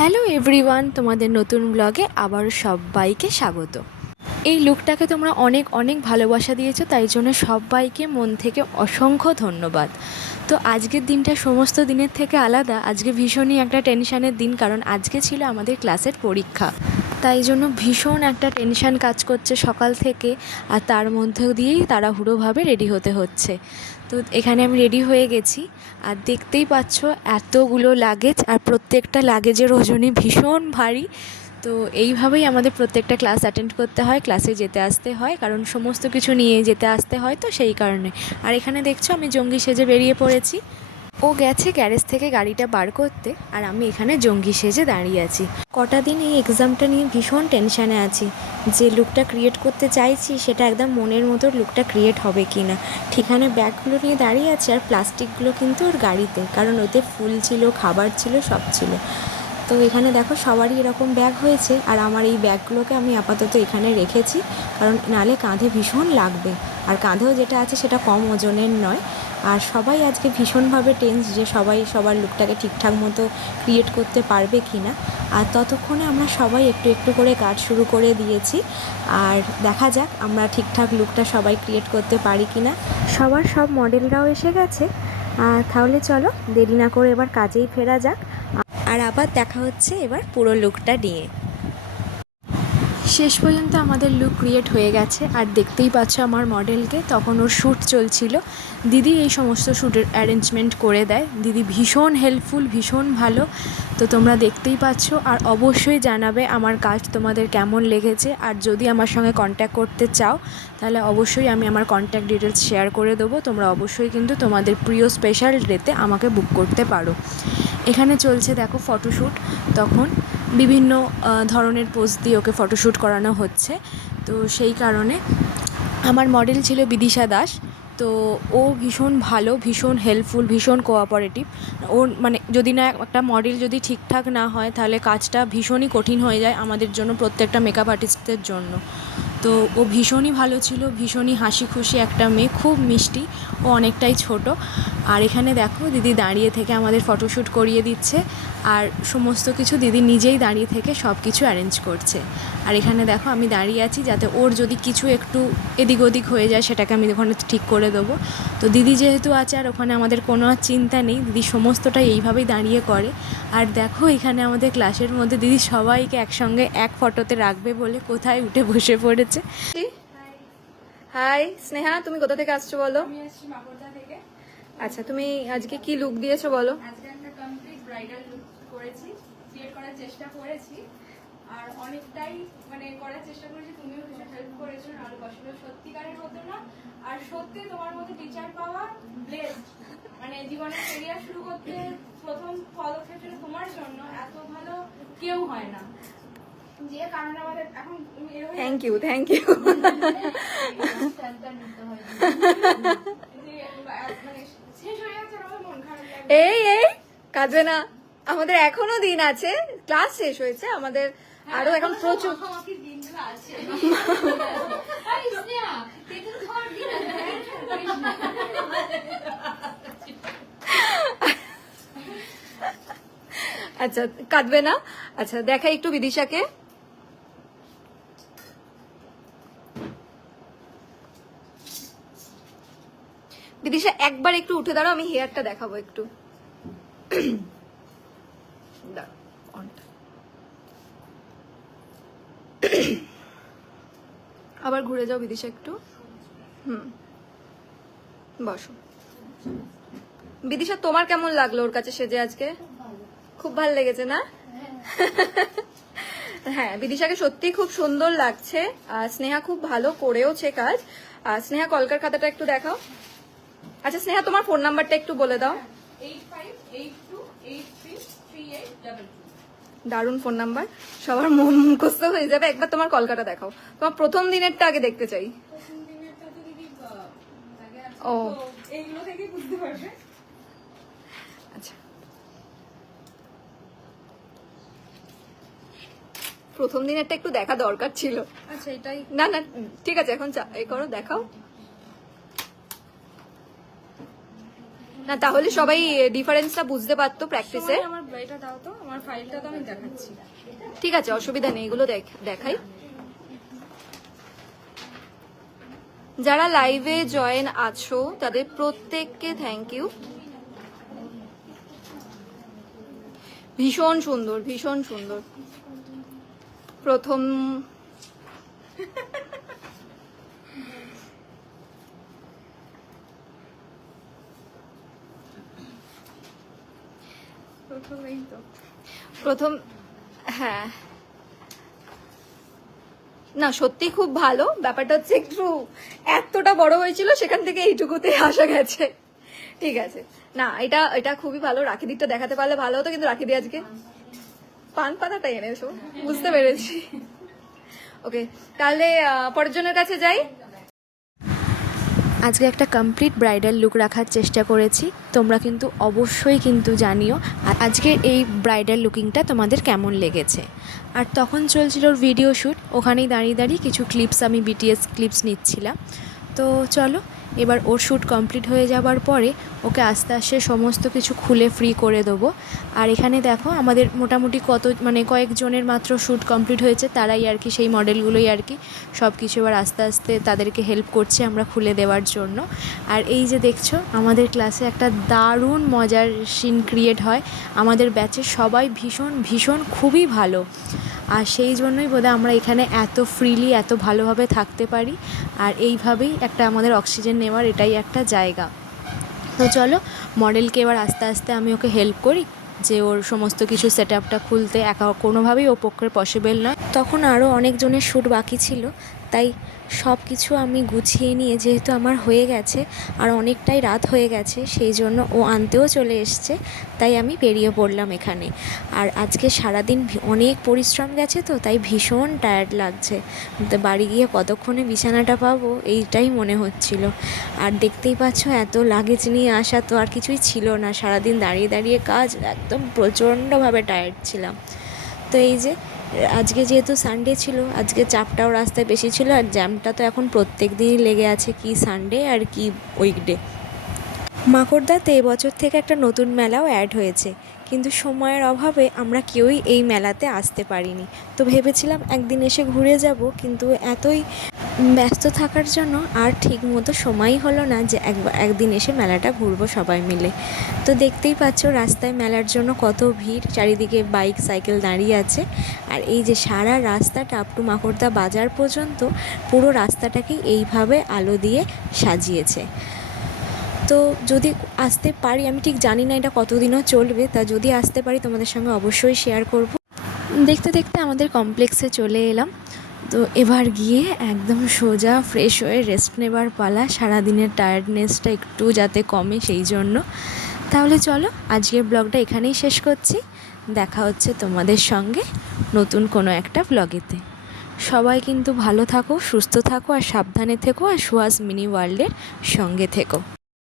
Hello everyone, তোমাদের নতুন ব্লগে আবার সবাইকে স্বাগত। এই লুকটাকে তোমরা অনেক অনেক ভালোবাসা দিয়েছো, তাই জন্য সবাইকে মন থেকে অসংখ্য ধন্যবাদ। তো আজকের দিনটা সমস্ত দিনের থেকে আলাদা। আজকে ভীষণই একটা টেনশানের দিন, কারণ আজকে ছিল আমাদের ক্লাসের পরীক্ষা। তাই জন্য ভীষণ একটা টেনশান কাজ করছে সকাল থেকে, আর তার মধ্যে দিয়েই তাড়াহুড়োভাবে রেডি হতে হচ্ছে। তো এখানে আমি রেডি হয়ে গেছি, আর দেখতেই পাচ্ছ এতগুলো লাগেজ, আর প্রত্যেকটা লাগেজের ওজনই ভীষণ ভারী। তো এইভাবেই আমাদের প্রত্যেকটা ক্লাস অ্যাটেন্ড করতে হয়, ক্লাসে যেতে আসতে হয়, কারণ সমস্ত কিছু নিয়ে যেতে আসতে হয়, তো সেই কারণে। আর এখানে দেখছো আমি জঙ্গি সেজে বেরিয়ে পড়েছি। ও গেছে গ্যারেজ থেকে গাড়িটা বার করতে, আর আমি এখানে জঙ্গি সেজে দাঁড়িয়ে আছি। কটা দিন এই এক্সামটা নিয়ে ভীষণ টেনশানে আছি, যে লুকটা ক্রিয়েট করতে চাইছি সেটা একদম মনের মতো লুকটা ক্রিয়েট হবে কি না। ঠিকানে ব্যাগগুলো নিয়ে দাঁড়িয়ে আছে, আর প্লাস্টিকগুলো কিন্তু ওর গাড়িতে, কারণ ওতে ফুল ছিল, খাবার ছিল, সব ছিল। তো এখানে দেখো সবারই এরকম ব্যাগ হয়েছে, আর আমার এই ব্যাগগুলোকে আমি আপাতত এখানে রেখেছি, কারণ নালে কাঁধে ভীষণ লাগবে। আর কাঁধেও যেটা আছে সেটা কম ওজনের নয়। আর সবাই আজকে ভীষণভাবে টেন্স যে সবাই সবার লুকটাকে ঠিকঠাক মতো ক্রিয়েট করতে পারবে কি না। আর ততক্ষণে আমরা সবাই একটু একটু করে কাজ শুরু করে দিয়েছি, আর দেখা যাক আমরা ঠিকঠাক লুকটা সবাই ক্রিয়েট করতে পারি কি না। সবার সব মডেলরাও এসে গেছে, তাহলে চলো দেরি না করে এবার কাজেই ফেরা যাক। আর আবার দেখা হচ্ছে এবার পুরো লুকটা নিয়ে। শেষ পর্যন্ত আমাদের লুক ক্রিয়েট হয়ে গেছে, আর দেখতেই পাচ্ছ আমার মডেলকে, তখন ওর শ্যুট চলছিল। দিদি এই সমস্ত শ্যুটের অ্যারেঞ্জমেন্ট করে দেয়, দিদি ভীষণ হেল্পফুল, ভীষণ ভালো। তো তোমরা দেখতেই পাচ্ছ, আর অবশ্যই জানাবে আমার কাজ তোমাদের কেমন লেগেছে। আর যদি আমার সঙ্গে কন্ট্যাক্ট করতে চাও, তাহলে অবশ্যই আমি আমার কন্ট্যাক্ট ডিটেলস শেয়ার করে দেবো। তোমরা অবশ্যই কিন্তু তোমাদের প্রিয় স্পেশাল ডেতে আমাকে বুক করতে পারো। এখানে চলছে দেখো ফটোশ্যুট, তখন বিভিন্ন ধরনের পোজ দিয়ে ওকে ফটোশ্যুট করানো হচ্ছে। তো সেই কারণে আমার মডেল ছিল বিদিশা দাস। তো ও ভীষণ ভালো, ভীষণ হেল্পফুল, ভীষণ কোঅপারেটিভ। ওর মানে যদি না একটা মডেল যদি ঠিকঠাক না হয়, তাহলে কাজটা ভীষণই কঠিন হয়ে যায় আমাদের জন্য, প্রত্যেকটা মেকআপ আর্টিস্টদের জন্য। তো ও ভীষণই ভালো ছিল, ভীষণই হাসি খুশি একটা মেয়ে, খুব মিষ্টি। ও অনেকটাই ছোট। আর এখানে দেখো দিদি দাঁড়িয়ে থেকে আমাদের ফটোশ্যুট করিয়ে দিচ্ছে, আর সমস্ত কিছু দিদি নিজেই দাঁড়িয়ে থেকে সব কিছু অ্যারেঞ্জ করছে। আর এখানে দেখো আমি দাঁড়িয়ে আছি, যাতে ওর যদি কিছু একটু এদিক ওদিক হয়ে যায় সেটাকে আমি ওখানে ঠিক করে দেবো। তো দিদি যেহেতু আছে, আর ওখানে আমাদের কোনো আর চিন্তা নেই, দিদি সমস্তটাই এইভাবেই দাঁড়িয়ে করে। আর দেখো এখানে আমাদের ক্লাসের মধ্যে দিদি সবাইকে একসঙ্গে এক ফটোতে রাখবে বলে কোথায় উঠে বসে পড়েছে। হাই স্নেহা, তুমি কোথা থেকে আসছো বলো? আমি আসছি মাকড়দা থেকে। আচ্ছা, তুমি আজকে কি লুক দিয়েছো বলো? আজকে একটা কমপ্লিট ব্রাইডাল লুক করেছি, ক্রিয়েট করার চেষ্টা করেছি, আর অনেকটাই মানে করার চেষ্টা করেছি। তুমিও কিছু হেল্প করেছো, নাহলে পসিবল সত্যিকারের হতো না। আর সত্যি তোমার মতো টিচার পাওয়া ব্লেসড, মানে জীবনের ক্যারিয়ার শুরু করতে প্রথম পদক্ষেপ ছিল তোমার জন্য। এত ভালো কেউ হয় না, যে কারণে আমাদের এখন থ্যাংক ইউ, থ্যাংক ইউ। এই এই কাঁদবে না, আমাদের এখনো দিন আছে, ক্লাস শেষ হয়েছে আমাদের, আরো এখন প্রচুর। আচ্ছা কাঁদবে না। আচ্ছা দেখাই একটু বিদিশাকে। বিদিশা একবার একটু উঠে দাঁড়াও, আমি হেয়ারটা দেখাবো একটু। আবার ঘুরে যাও বিদিশা একটু। বসো। বিদিশা তোমার কেমন লাগলো ওর কাছে সেজে আজকে? খুব ভালো লেগেছে না? হ্যাঁ, বিদিশাকে সত্যি খুব সুন্দর লাগছে। স্নেহা খুব ভালো করেওছে কাজ। স্নেহা কলকার খাতাটা একটু দেখাও। আচ্ছা স্নেহা, তোমার ফোন নাম্বারটা একটু বলে দাও। 8582833822। দারুণ ফোন নাম্বার, সবার মন মুখস্থ হয়ে যাবে। একবার তোমার কলকাতা দেখাও, তোমার প্রথম দিনেরটা আগে দেখতে চাই। ও এইগুলো থেকে বুঝতে পারবে। আচ্ছা, প্রথম দিনেরটা একটু দেখা দরকার ছিল। আচ্ছা এটাই না না ঠিক আছে, এখন এই করো, দেখাও। না তাহলে সবাই ডিফারেন্সটা বুঝতে পারতো প্র্যাকটিসে। সবাই আমার এটা দাও তো, আমার ফাইলটা তো আমি দেখাচ্ছি। ঠিক আছে, অসুবিধা নেই, এগুলো দেখাই। যারা লাইভে জয়েন আছো তাদের প্রত্যেককে থ্যাংক ইউ। ভীষণ সুন্দর, ভীষণ সুন্দর। প্রথম প্রথমেই তো প্রথম হ্যাঁ, না সত্যি খুব ভালো। ব্যাপারটা হচ্ছে একটু এতটা বড় হয়েছিল, সেখান থেকে এইটুকুতে আসা গেছে। ঠিক আছে, না এটা এটা খুবই ভালো। রাখি দিকটা দেখাতে পারলে ভালো হতো, কিন্তু রাখি দি আজকে পান পাতাটা এনেছো, বুঝতে পেরেছি। ওকে, তাহলে পরের জনের কাছে যাই। আজকে একটা কমপ্লিট ব্রাইডাল লুক রাখার চেষ্টা করেছি, তোমরা কিন্তু অবশ্যই কিন্তু জানিও আজকে এই ব্রাইডাল লুকিংটা তোমাদের কেমন লেগেছে। আর তখন চলছিল ওর ভিডিও শ্যুট, ওখানেই দাঁড়িয়ে দাঁড়িয়ে কিছু ক্লিপস, আমি বিটিএস ক্লিপস নিচ্ছিলাম। তো চলো, এবার ওর শ্যুট কমপ্লিট হয়ে যাবার পরে ওকে আস্তে আস্তে সমস্ত কিছু খুলে ফ্রি করে দেবো। আর এখানে দেখো আমাদের মোটামুটি কয়েকজনের মাত্র শ্যুট কমপ্লিট হয়েছে, তারাই আর কি, সেই মডেলগুলোই আর কি সব কিছু এবার আস্তে আস্তে তাদেরকে হেল্প করছে আমরা খুলে দেওয়ার জন্য। আর এই যে দেখছো আমাদের ক্লাসে একটা দারুণ মজার সিন ক্রিয়েট হয়, আমাদের ব্যাচের সবাই ভীষণ ভীষণ খুবই ভালো। আর সেই জন্যই বোধহয় আমরা এখানে এত ফ্রিলি এত ভালোভাবে থাকতে পারি। আর এইভাবেই একটা আমাদের অক্সিজেন নেওয়ার এটাই একটা জায়গা। তো চলো, মডেলকে এবার আস্তে আস্তে আমি ওকে হেল্প করি, যে ওর সমস্ত কিছু সেট আপটা খুলতে একা কোনোভাবেই ও পক্ষে পসিবল নয়। তখন আরও অনেকজনের শ্যুট বাকি ছিল, তাই সব কিছু আমি গুছিয়ে নিয়ে, যেহেতু আমার হয়ে গেছে আর অনেকটাই রাত হয়ে গেছে, সেই জন্য ও আনতেও চলে এসছে, তাই আমি বেরিয়ে পড়লাম এখানে। আর আজকে সারাদিন অনেক পরিশ্রম গেছে, তো তাই ভীষণ টায়ার্ড লাগছে। তো বাড়ি গিয়ে কতক্ষণে বিছানাটা পাবো এইটাই মনে হচ্ছিল। আর দেখতেই পাচ্ছ এত লাগেজ নিয়ে আসা তো আর কিছুই ছিল না, সারাদিন দাঁড়িয়ে দাঁড়িয়ে কাজ, একদম প্রচণ্ডভাবে টায়ার্ড ছিলাম। তো এই যে আজকে যেহেতু সানডে ছিল, আজকে চাপটাও রাস্তায় বেশি ছিল, আর জ্যামটা তো এখন প্রত্যেক দিনই লেগে আছে, কি সানডে আর কি উইকডে। মাকড়দাতে এবছর থেকে একটা নতুন মেলাও অ্যাড হয়েছে, কিন্তু সময়ের অভাবে আমরা কেউই এই মেলাতে আসতে পারিনি। তো ভেবেছিলাম একদিন এসে ঘুরে যাব, কিন্তু এতই ব্যস্ত থাকার জন্য আর ঠিক মতো সময়ই হলো না যে একদিন এসে মেলাটা ঘুরবো সবাই মিলে। তো দেখতেই পাচ্ছ রাস্তায় মেলার জন্য কত ভিড়, চারিদিকে বাইক সাইকেল দাঁড়িয়ে আছে। আর এই যে সারা রাস্তাটা আপ টু মাকড়দা বাজার পর্যন্ত পুরো রাস্তাটাকেই এইভাবে আলো দিয়ে সাজিয়েছে। তো যদি আসতে পারি, আমি ঠিক জানি না এটা কতদিনও চলবে, তা যদি আসতে পারি তোমাদের সঙ্গে অবশ্যই শেয়ার করব। দেখতে দেখতে আমাদের কমপ্লেক্সে চলে এলাম। তো এবার গিয়ে একদম সোজা ফ্রেশ হয়ে রেস্ট নেবার পালা, সারাদিনের টায়ার্ডনেসটা একটু যাতে কমে সেই জন্য। তাহলে চলো, আজকের ব্লগটা এখানেই শেষ করছি। দেখা হচ্ছে তোমাদের সঙ্গে নতুন কোনো একটা ব্লগেতে। সবাই কিন্তু ভালো থাকো, সুস্থ থাকো আর সাবধানে থেকো, আর সুহাস মিনি ওয়ার্ল্ডের সঙ্গে থেকো।